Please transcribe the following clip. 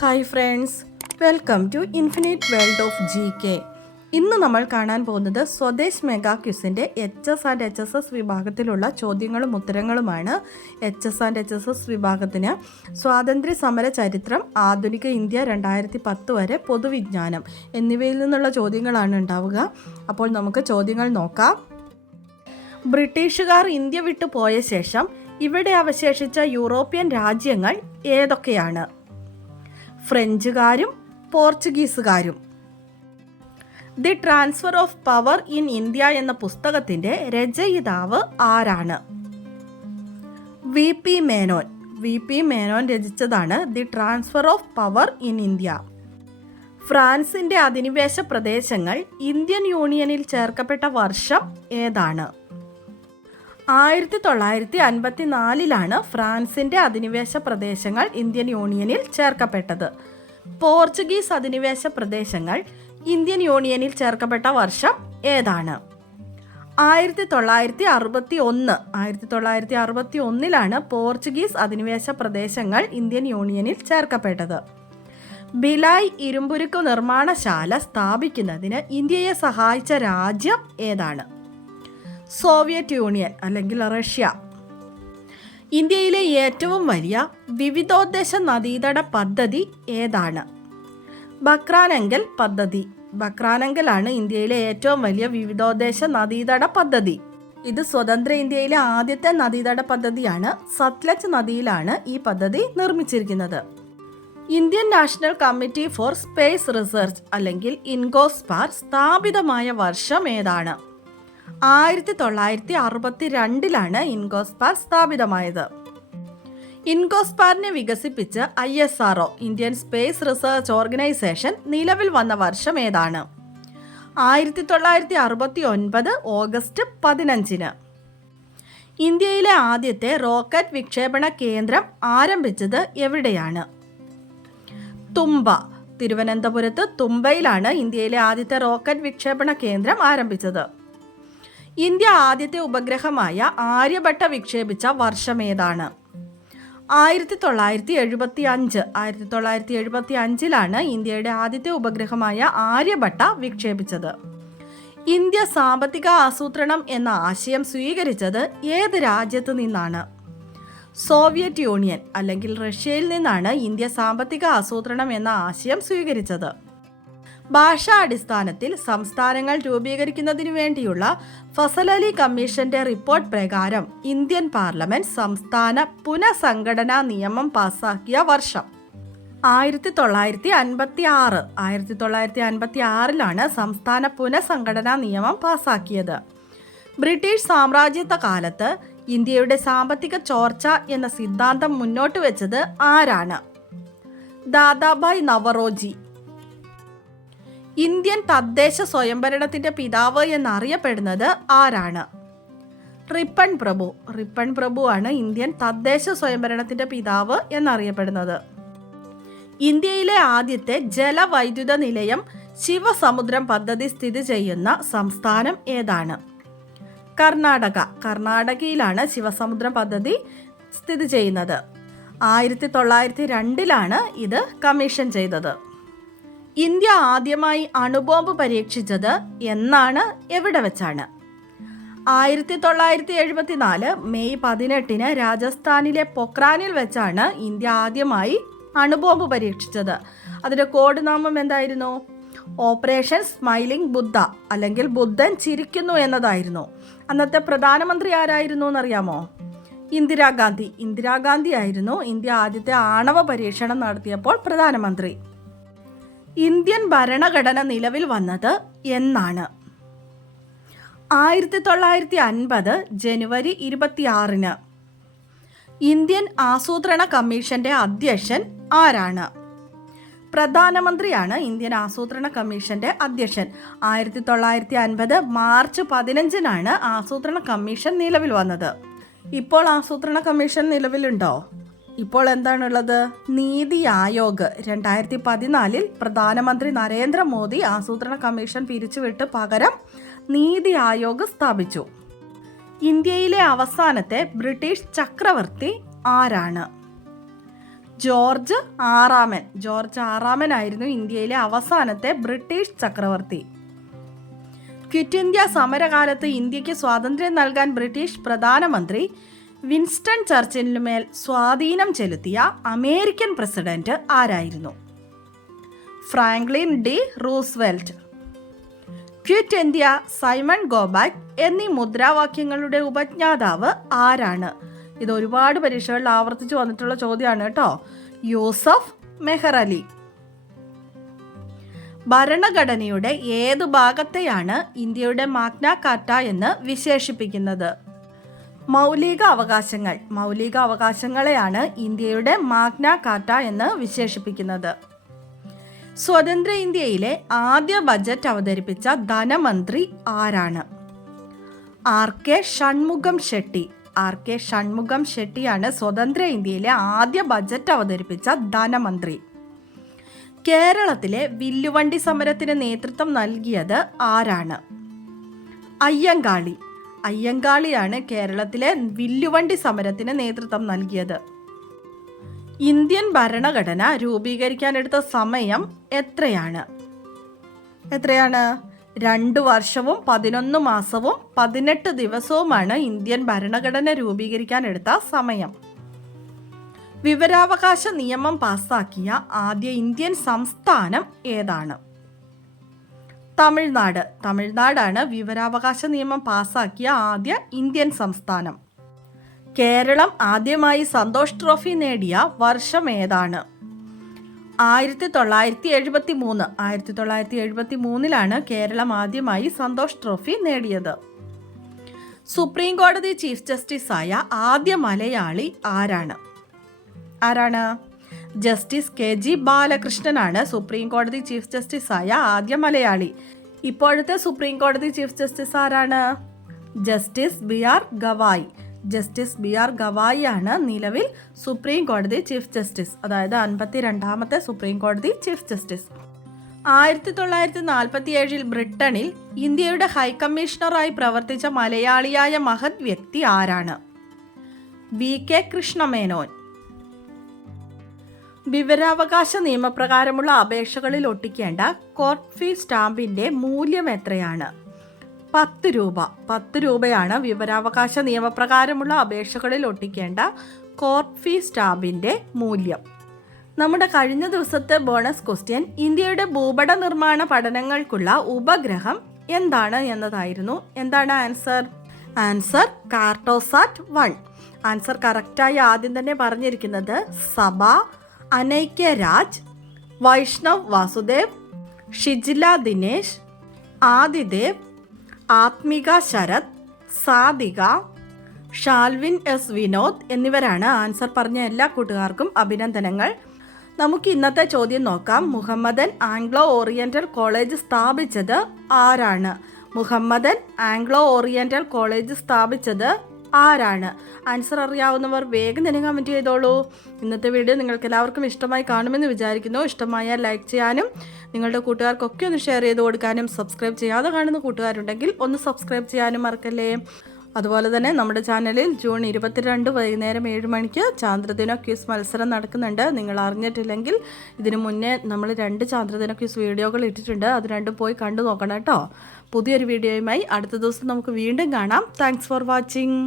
Hi friends, welcome to infinite world of GK. ഇന്ന് നമ്മൾ കാണാൻ പോകുന്നത് സ്വദേശ് മെഗാ ക്വിസിൻ്റെ HS ആൻഡ് HSS വിഭാഗത്തിലുള്ള ചോദ്യങ്ങളും ഉത്തരങ്ങളുമാണ്. HS ആൻഡ് HSS വിഭാഗത്തിന് സ്വാതന്ത്ര്യ സമര ചരിത്രം, ആധുനിക ഇന്ത്യ 2010 വരെ, പൊതുവിജ്ഞാനം എന്നിവയിൽ നിന്നുള്ള ചോദ്യങ്ങളാണ് ഉണ്ടാവുക. അപ്പോൾ നമുക്ക് ചോദ്യങ്ങൾ നോക്കാം. ബ്രിട്ടീഷുകാർ ഇന്ത്യ വിട്ടു പോയ ശേഷം ഇവിടെ അവശേഷിച്ച യൂറോപ്യൻ രാജ്യങ്ങൾ ഏതൊക്കെയാണ്? ഫ്രഞ്ചുകാരും പോർച്ചുഗീസുകാരും. The transfer of power in India എന്ന പുസ്തകത്തിൻ്റെ രചയിതാവ് ആരാണ്? VP മേനോൻ. VP മേനോൻ രചിച്ചതാണ് the transfer of power in India. ഫ്രാൻസിൻ്റെ അധിനിവേശ പ്രദേശങ്ങൾ ഇന്ത്യൻ യൂണിയനിൽ ചേർക്കപ്പെട്ട വർഷം ഏതാണ്? 1954 ഫ്രാൻസിൻ്റെ അധിനിവേശ പ്രദേശങ്ങൾ ഇന്ത്യൻ യൂണിയനിൽ ചേർക്കപ്പെട്ടത്. പോർച്ചുഗീസ് അധിനിവേശ പ്രദേശങ്ങൾ ഇന്ത്യൻ യൂണിയനിൽ ചേർക്കപ്പെട്ട വർഷം ഏതാണ്? 1961 പോർച്ചുഗീസ് അധിനിവേശ പ്രദേശങ്ങൾ ഇന്ത്യൻ യൂണിയനിൽ ചേർക്കപ്പെട്ടത്. ഭിലായ് ഇരുമ്പുരുക്ക് നിർമ്മാണശാല സ്ഥാപിക്കുന്നതിന് ഇന്ത്യയെ സഹായിച്ച രാജ്യം ഏതാണ്? സോവിയറ്റ് യൂണിയൻ അല്ലെങ്കിൽ റഷ്യ. ഇന്ത്യയിലെ ഏറ്റവും വലിയ വിവിധോദ്ദേശ നദീതട പദ്ധതി ഏതാണ്? ബക്രാനങ്കൽ പദ്ധതി. ബക്രാനങ്കലാണ് ഇന്ത്യയിലെ ഏറ്റവും വലിയ വിവിധോദ്ദേശ നദീതട പദ്ധതി. ഇത് സ്വതന്ത്ര ഇന്ത്യയിലെ ആദ്യത്തെ നദീതട പദ്ധതിയാണ്. സത്ലജ് നദിയിലാണ് ഈ പദ്ധതി നിർമ്മിച്ചിരിക്കുന്നത്. Indian national committee for space research അല്ലെങ്കിൽ ഇൻഗോസ്പാർ സ്ഥാപിതമായ വർഷം ഏതാണ്? 1962 ഇൻഗോസ്പാർ സ്ഥാപിതമായത്. ഇൻഗോസ്പാറിനെ വികസിപ്പിച്ച് ISRO Indian space research organisation നിലവിൽ വന്ന വർഷം ഏതാണ്? 1969 ഓഗസ്റ്റ് 15. ഇന്ത്യയിലെ ആദ്യത്തെ റോക്കറ്റ് വിക്ഷേപണ കേന്ദ്രം ആരംഭിച്ചത് എവിടെയാണ്? തുമ്പ. തിരുവനന്തപുരത്ത് തുമ്പയിലാണ് ഇന്ത്യയിലെ ആദ്യത്തെ റോക്കറ്റ് വിക്ഷേപണ കേന്ദ്രം ആരംഭിച്ചത്. ഇന്ത്യ ആദ്യത്തെ ഉപഗ്രഹമായ ആര്യഭട്ട വിക്ഷേപിച്ച വർഷം ഏതാണ്? 1975. 1975 ഇന്ത്യയുടെ ആദ്യത്തെ ഉപഗ്രഹമായ ആര്യഭട്ട വിക്ഷേപിച്ചത്. ഇന്ത്യ സാമ്പത്തിക ആസൂത്രണം എന്ന ആശയം സ്വീകരിച്ചത് ഏത് രാജ്യത്തു നിന്നാണ്? സോവിയറ്റ് യൂണിയൻ അല്ലെങ്കിൽ റഷ്യയിൽ നിന്നാണ് ഇന്ത്യ സാമ്പത്തിക ആസൂത്രണം എന്ന ആശയം സ്വീകരിച്ചത്. ഭാഷാടിസ്ഥാനത്തിൽ സംസ്ഥാനങ്ങൾ രൂപീകരിക്കുന്നതിനു വേണ്ടിയുള്ള ഫസൽ അലി കമ്മീഷന്റെ റിപ്പോർട്ട് പ്രകാരം ഇന്ത്യൻ പാർലമെന്റ് സംസ്ഥാന പുനഃസംഘടനാ നിയമം പാസാക്കിയ വർഷം? 1956. 1956 സംസ്ഥാന പുനഃസംഘടനാ നിയമം പാസാക്കിയത്. ബ്രിട്ടീഷ് സാമ്രാജ്യത്വ കാലത്ത് ഇന്ത്യയുടെ സാമ്പത്തിക ചോർച്ച എന്ന സിദ്ധാന്തം മുന്നോട്ട് വെച്ചത് ആരാണ്? ദാദാഭായ് നവറോജി. ഇന്ത്യൻ തദ്ദേശ സ്വയംഭരണത്തിന്റെ പിതാവ് എന്നറിയപ്പെടുന്നത് ആരാണ്? റിപ്പൺ പ്രഭു. റിപ്പൺ പ്രഭു ആണ് ഇന്ത്യൻ തദ്ദേശ സ്വയംഭരണത്തിന്റെ പിതാവ് എന്നറിയപ്പെടുന്നത്. ഇന്ത്യയിലെ ആദ്യത്തെ ജലവൈദ്യുത നിലയം ശിവസമുദ്രം പദ്ധതി സ്ഥിതി ചെയ്യുന്ന സംസ്ഥാനം ഏതാണ്? കർണാടക. കർണാടകയിലാണ് ശിവസമുദ്രം പദ്ധതി സ്ഥിതി ചെയ്യുന്നത്. 1902 ഇത് കമ്മീഷൻ ചെയ്തത്. ഇന്ത്യ ആദ്യമായി അണുബോംബ് പരീക്ഷിച്ചത് എന്നാണ്, എവിടെ വെച്ചാണ്? 1974 മെയ് 18 രാജസ്ഥാനിലെ പൊക്രാനിൽ വെച്ചാണ് ഇന്ത്യ ആദ്യമായി അണുബോംബ് പരീക്ഷിച്ചത്. അതിൻ്റെ കോഡ് നാമം എന്തായിരുന്നു? ഓപ്പറേഷൻ സ്മൈലിംഗ് ബുദ്ധ അല്ലെങ്കിൽ ബുദ്ധൻ ചിരിക്കുന്നു എന്നതായിരുന്നു. അന്നത്തെ പ്രധാനമന്ത്രി ആരായിരുന്നു എന്നറിയാമോ? ഇന്ദിരാഗാന്ധി. ഇന്ദിരാഗാന്ധി ആയിരുന്നു ഇന്ത്യ ആദ്യത്തെ ആണവ പരീക്ഷണം നടത്തിയപ്പോൾ പ്രധാനമന്ത്രി. ഇന്ത്യൻ ഭരണഘടന നിലവിൽ വന്നത് എന്നാണ്? 1950 ജനുവരി 26. ഇന്ത്യൻ ആസൂത്രണ കമ്മീഷന്റെ അധ്യക്ഷൻ ആരാണ്? പ്രധാനമന്ത്രിയാണ് ഇന്ത്യൻ ആസൂത്രണ കമ്മീഷന്റെ അധ്യക്ഷൻ. 1950 മാർച്ച് 15 ആസൂത്രണ കമ്മീഷൻ നിലവിൽ വന്നത്. ഇപ്പോൾ ആസൂത്രണ കമ്മീഷൻ നിലവിലുണ്ടോ? ഇപ്പോൾ എന്താണുള്ളത്? നീതി ആയോഗ്. 2014 പ്രധാനമന്ത്രി നരേന്ദ്രമോദി ആസൂത്രണ കമ്മീഷൻ പിരിച്ചുവിട്ട് പകരം നീതി ആയോഗ് സ്ഥാപിച്ചു. ഇന്ത്യയിലെ അവസാനത്തെ ബ്രിട്ടീഷ് ചക്രവർത്തി ആരാണ്? ജോർജ് ആറാമൻ ആയിരുന്നു ഇന്ത്യയിലെ അവസാനത്തെ ബ്രിട്ടീഷ് ചക്രവർത്തി. ക്വിറ്റ് ഇന്ത്യ സമരകാലത്ത് ഇന്ത്യക്ക് സ്വാതന്ത്ര്യം നൽകാൻ ബ്രിട്ടീഷ് പ്രധാനമന്ത്രി വിൻസ്റ്റൺ ചർച്ചിലിനുമേൽ സ്വാധീനം ചെലുത്തിയ അമേരിക്കൻ പ്രസിഡന്റ് ആരായിരുന്നു? Franklin D Roosevelt. Quit India, Simon go back എന്നീ മുദ്രാവാക്യങ്ങളുടെ ഉപജ്ഞാതാവ് ആരാണ്? ഇത് ഒരുപാട് പരീക്ഷകളിൽ ആവർത്തിച്ചു വന്നിട്ടുള്ള ചോദ്യമാണ് കേട്ടോ. യൂസഫ് മെഹ്റലി. ഭരണഘടനയുടെ ഏത് ഭാഗത്തെയാണ് ഇന്ത്യയുടെ മാഗ്ന കാർട്ട എന്ന് വിശേഷിപ്പിക്കുന്നത്? മൗലിക അവകാശങ്ങളെയാണ് ഇന്ത്യയുടെ മാഗ്ന കാർട്ട എന്ന് വിശേഷിപ്പിക്കുന്നത്. സ്വതന്ത്ര ഇന്ത്യയിലെ ആദ്യ ബജറ്റ് അവതരിപ്പിച്ച ധനമന്ത്രി ആരാണ്? ആർ കെ ഷൺമുഖം ഷെട്ടിയാണ് സ്വതന്ത്ര ഇന്ത്യയിലെ ആദ്യ ബജറ്റ് അവതരിപ്പിച്ച ധനമന്ത്രി. കേരളത്തിലെ വില്ലുവണ്ടി സമരത്തിന് നേതൃത്വം നൽകിയത് ആരാണ്? അയ്യങ്കാളിയാണ് കേരളത്തിലെ വില്ലുവണ്ടി സമരത്തിന് നേതൃത്വം നൽകിയത്. ഇന്ത്യൻ ഭരണഘടന രൂപീകരിക്കാനെടുത്ത സമയം എത്രയാണ്? 2 വർഷവും 11 മാസവും 18 ദിവസവുമാണ് ഇന്ത്യൻ ഭരണഘടന രൂപീകരിക്കാനെടുത്ത സമയം. വിവരാവകാശ നിയമം പാസാക്കിയ ആദ്യ ഇന്ത്യൻ സംസ്ഥാനം ഏതാണ്? തമിഴ്നാടാണ് വിവരാവകാശ നിയമം പാസാക്കിയ ആദ്യ ഇന്ത്യൻ സംസ്ഥാനം. കേരളം ആദ്യമായി സന്തോഷ് ട്രോഫി നേടിയ വർഷം ഏതാണ്? 1973 കേരളം ആദ്യമായി സന്തോഷ് ട്രോഫി നേടിയത്. സുപ്രീം കോടതി ചീഫ് ജസ്റ്റിസായ ആദ്യ മലയാളി ആരാണ്? ജസ്റ്റിസ് KG ബാലകൃഷ്ണനാണ് സുപ്രീം കോടതി ചീഫ് ജസ്റ്റിസായ ആദ്യ മലയാളി. ഇപ്പോഴത്തെ സുപ്രീം കോടതി ചീഫ് ജസ്റ്റിസ് ആരാണ്? ജസ്റ്റിസ് ബി ആർ ഗവായി ആണ് നിലവിൽ സുപ്രീം കോടതി ചീഫ് ജസ്റ്റിസ്, അതായത് 52ാമത്തെ സുപ്രീം കോടതി ചീഫ് ജസ്റ്റിസ്. 1947 ബ്രിട്ടനിൽ ഇന്ത്യയുടെ ഹൈക്കമ്മീഷണറായി പ്രവർത്തിച്ച മലയാളിയായ മഹത് വ്യക്തി ആരാണ്? VK കൃഷ്ണമേനോൻ. വിവരാവകാശ നിയമപ്രകാരമുള്ള അപേക്ഷകളിൽ ഒട്ടിക്കേണ്ട കോർട്ട് ഫീ സ്റ്റാമ്പിന്റെ മൂല്യം എത്രയാണ്? 10 രൂപ. 10 രൂപയാണ് വിവരാവകാശ നിയമപ്രകാരമുള്ള അപേക്ഷകളിൽ ഒട്ടിക്കേണ്ട കോർട്ട് ഫീ സ്റ്റാമ്പിന്റെ മൂല്യം. നമ്മുടെ കഴിഞ്ഞ ദിവസത്തെ ബോണസ് ക്വസ്റ്റ്യൻ ഇന്ത്യയുടെ ഭൂപട നിർമ്മാണ പഠനങ്ങൾക്കുള്ള ഉപഗ്രഹം എന്താണ് എന്നതായിരുന്നു. എന്താണ് ആൻസർ കാർട്ടോസാറ്റ് 1. ആൻസർ കറക്റ്റായി ആദ്യം തന്നെ പറഞ്ഞിരിക്കുന്നത് സഭ, അനൈക്യ രാജ്, വൈഷ്ണവ് വാസുദേവ്, ഷിജില ദിനേശ്, ആദിദേവ്, ആത്മിക ശരത്, സാധിക, ഷാൽവിൻ എസ് വിനോദ് എന്നിവരാണ്. ആൻസർ പറഞ്ഞ എല്ലാ കൂട്ടുകാർക്കും അഭിനന്ദനങ്ങൾ. നമുക്ക് ഇന്നത്തെ ചോദ്യം നോക്കാം. മുഹമ്മദൻ ആംഗ്ലോ ഓറിയന്റൽ കോളേജ് സ്ഥാപിച്ചത് ആരാണ്? ആൻസർ അറിയാവുന്നവർ വേഗം തന്നെ കമൻറ്റ് ചെയ്തോളൂ. ഇന്നത്തെ വീഡിയോ നിങ്ങൾക്ക് എല്ലാവർക്കും ഇഷ്ടമായി കാണുമെന്ന് വിചാരിക്കുന്നു. ഇഷ്ടമായാൽ ലൈക്ക് ചെയ്യാനും നിങ്ങളുടെ കൂട്ടുകാർക്കൊക്കെ ഒന്ന് ഷെയർ ചെയ്ത് കൊടുക്കാനും സബ്സ്ക്രൈബ് ചെയ്യാതെ കാണുന്ന കൂട്ടുകാരുണ്ടെങ്കിൽ ഒന്ന് സബ്സ്ക്രൈബ് ചെയ്യാനും മറക്കല്ലേ. അതുപോലെ തന്നെ നമ്മുടെ ചാനലിൽ ജൂൺ 22 വൈകുന്നേരം 7 മണിക്ക് ചാന്ദ്രദിന ക്വിസ് മത്സരം നടക്കുന്നുണ്ട്. നിങ്ങൾ അറിഞ്ഞിട്ടില്ലെങ്കിൽ ഇതിനു മുന്നേ നമ്മൾ 2 ചാന്ദ്രദിന ക്വിസ് വീഡിയോകൾ ഇട്ടിട്ടുണ്ട്. അത് രണ്ടും പോയി കണ്ടു നോക്കണം കേട്ടോ. പുതിയൊരു വീഡിയോയുമായി അടുത്ത ദിവസം നമുക്ക് വീണ്ടും കാണാം. Thanks for watching.